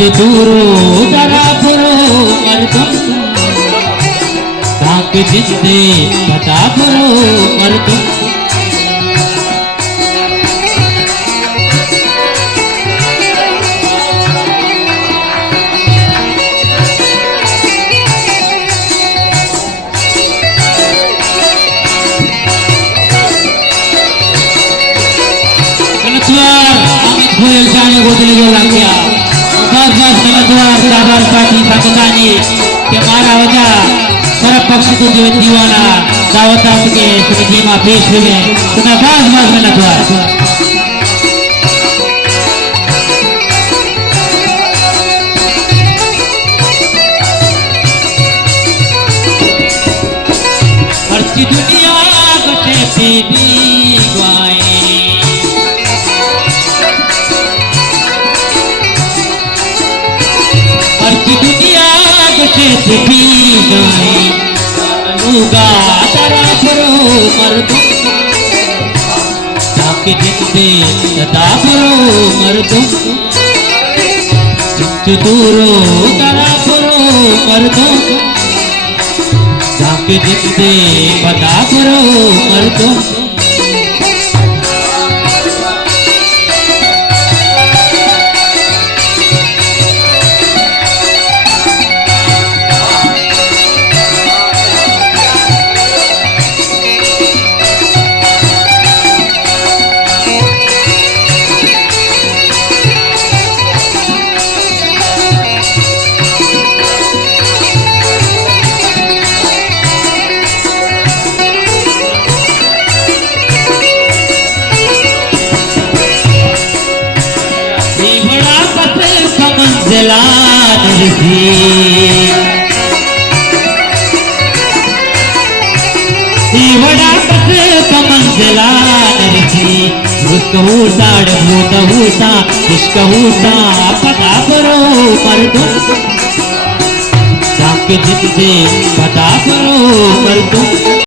दूरो दरा पुरो मर्दम ताके जिंदे बता पुरो मर्दम Goyal jane godli go lag gaya बस बस नमस्कार साबर पार्टी पाकिस्तानी के मारा वजह सरब पक्ष को जो दीवाना दावता के सुनिधि में पेश हुए तो बस बस नमस्कार हरची दुनिया गटे पीबी गाए दुनिया गटे पी गाए लूगा दरा पुरो मर्दम ताके जिंदे बता पुरो मर्दम दूरो दरा पुरो मर्दम ताके जिंदे बता पुरो मर्दम बड़ा पत्र कमंजला नरसी उसको साड़ भूता इसको पता करो मर्दम ताके जिंदे पता करो मर्दम।